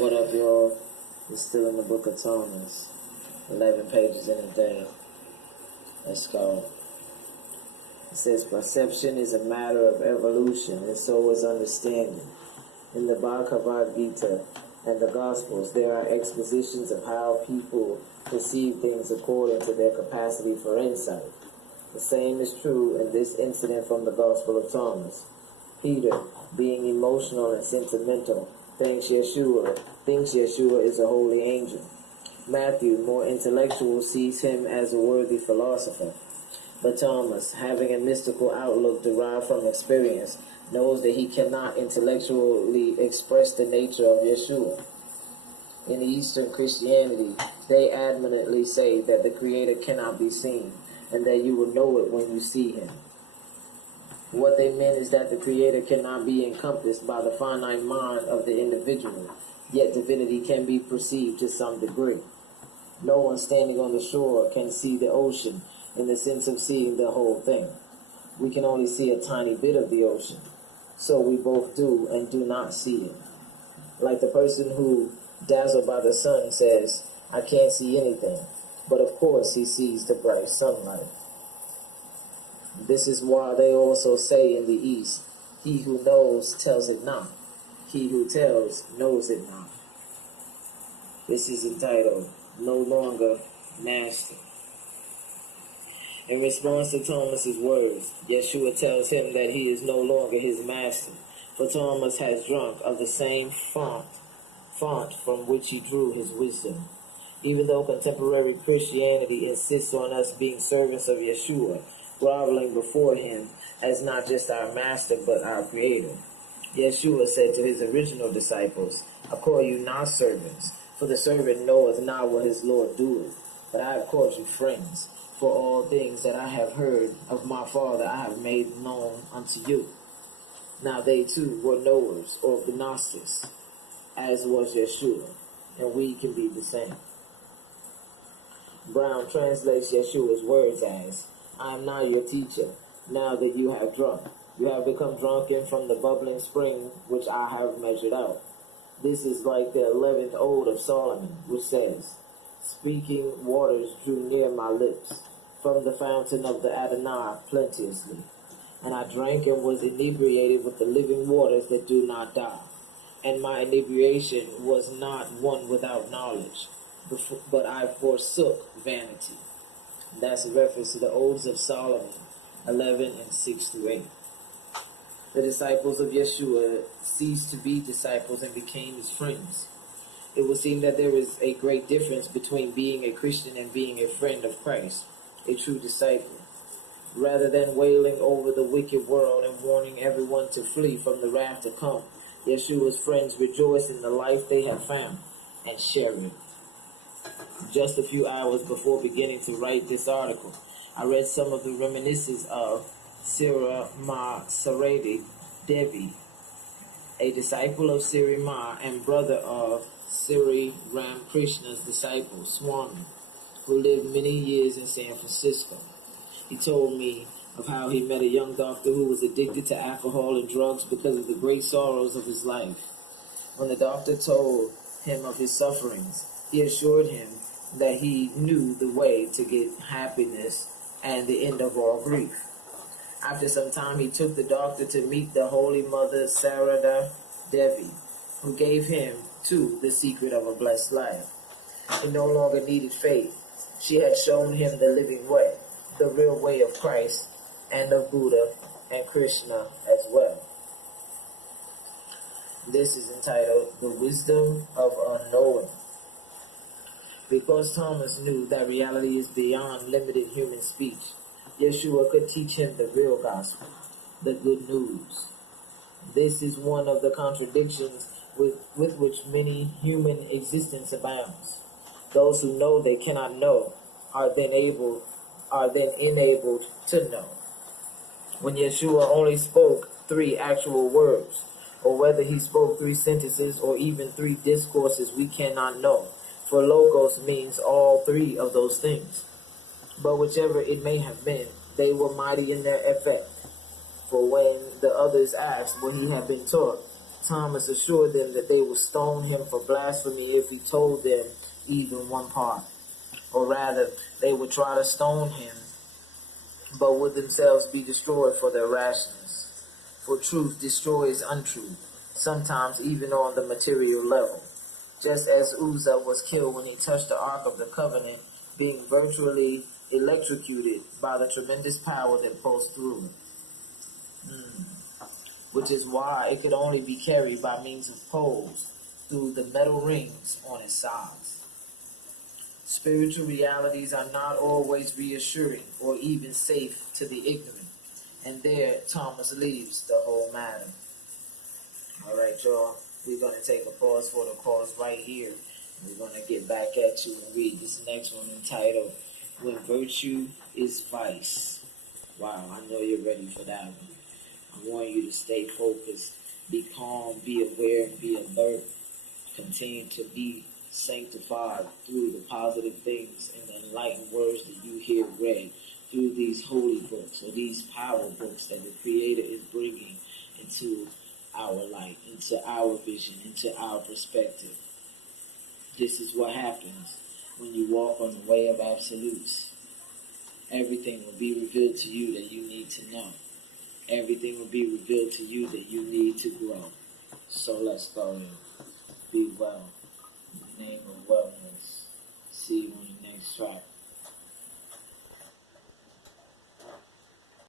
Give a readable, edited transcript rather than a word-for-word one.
What up, y'all? It's still in the book of Thomas. 11 pages in a day. Let's go. It says, perception is a matter of evolution, and so is understanding. In the Bhagavad Gita and the Gospels, there are expositions of how people perceive things according to their capacity for insight. The same is true in this incident from the Gospel of Thomas. Peter, being emotional and sentimental, thinks Yeshua is a holy angel. Matthew, more intellectual, sees him as a worthy philosopher. But Thomas, having a mystical outlook derived from experience, knows that he cannot intellectually express the nature of Yeshua. In Eastern Christianity, they adamantly say that the Creator cannot be seen, and that you will know it when you see him. What they meant is that the Creator cannot be encompassed by the finite mind of the individual, yet divinity can be perceived to some degree. No one standing on the shore can see the ocean in the sense of seeing the whole thing. We can only see a tiny bit of the ocean, so we both do and do not see it. Like the person who, dazzled by the sun, says, I can't see anything, but of course he sees the bright sunlight. This is why they also say in the East, he who knows tells it not. He who tells knows it not. This is entitled, No Longer Master. In response to Thomas's words, Yeshua tells him that he is no longer his master, for Thomas has drunk of the same font from which he drew his wisdom. Even though contemporary Christianity insists on us being servants of Yeshua, groveling before him as not just our master but our creator, Yeshua said to his original disciples, I call you not servants, for the servant knoweth not what his Lord doeth, but I have called you friends, for all things that I have heard of my Father I have made known unto you. Now they too were knowers, or Gnostics, as was Yeshua, and we can be the same. Brown translates Yeshua's words as, I am not your teacher, now that you have drunk. You have become drunken from the bubbling spring which I have measured out. This is like the 11th ode of Solomon, which says, speaking waters drew near my lips, from the fountain of the Adonai plenteously. And I drank and was inebriated with the living waters that do not die. And my inebriation was not one without knowledge, but I forsook vanity. That's a reference to the Odes of Solomon, 11 and 6 through 8. The disciples of Yeshua ceased to be disciples and became his friends. It would seem that there is a great difference between being a Christian and being a friend of Christ, a true disciple. Rather than wailing over the wicked world and warning everyone to flee from the wrath to come, Yeshua's friends rejoice in the life they have found and share it. Just a few hours before beginning to write this article, I read some of the reminiscences of Sri Ma Saradi Devi, a disciple of Sri Ma and brother of Sri Ramakrishna's disciple, Swami, who lived many years in San Francisco. He told me of how he met a young doctor who was addicted to alcohol and drugs because of the great sorrows of his life. When the doctor told him of his sufferings, he assured him that he knew the way to get happiness and the end of all grief. After some time, he took the doctor to meet the Holy Mother Sarada Devi, who gave him, too, the secret of a blessed life. He no longer needed faith. She had shown him the living way, the real way of Christ and of Buddha and Krishna as well. This is entitled, The Wisdom of Unknowing. Because Thomas knew that reality is beyond limited human speech, Yeshua could teach him the real gospel, the good news. This is one of the contradictions with which many human existence abounds. Those who know they cannot know are then enabled to know. When Yeshua only spoke 3 actual words, or whether he spoke 3 sentences or even 3 discourses, we cannot know. For Logos means all 3 of those things. But whichever it may have been, they were mighty in their effect. For when the others asked what he had been taught, Thomas assured them that they would stone him for blasphemy if he told them even one part. Or rather, they would try to stone him, but would themselves be destroyed for their rashness. For truth destroys untruth, sometimes even on the material level. Just as Uzzah was killed when he touched the Ark of the Covenant, being virtually electrocuted by the tremendous power that pulsed through it. Which is why it could only be carried by means of poles through the metal rings on its sides. Spiritual realities are not always reassuring or even safe to the ignorant. And there Thomas leaves the whole matter. All right, y'all. We're going to take a pause for the cause right here. We're going to get back at you and read this next one entitled, When Virtue is Vice. Wow, I know you're ready for that one. I want you to stay focused, be calm, be aware, be alert. Continue to be sanctified through the positive things and the enlightened words that you hear read through these holy books or these power books that the Creator is bringing into our light, into our vision, into our perspective. This is what happens when you walk on the way of absolutes. Everything will be revealed to you that you need to know. Everything will be revealed to you that you need to grow. So let's go in. Be well.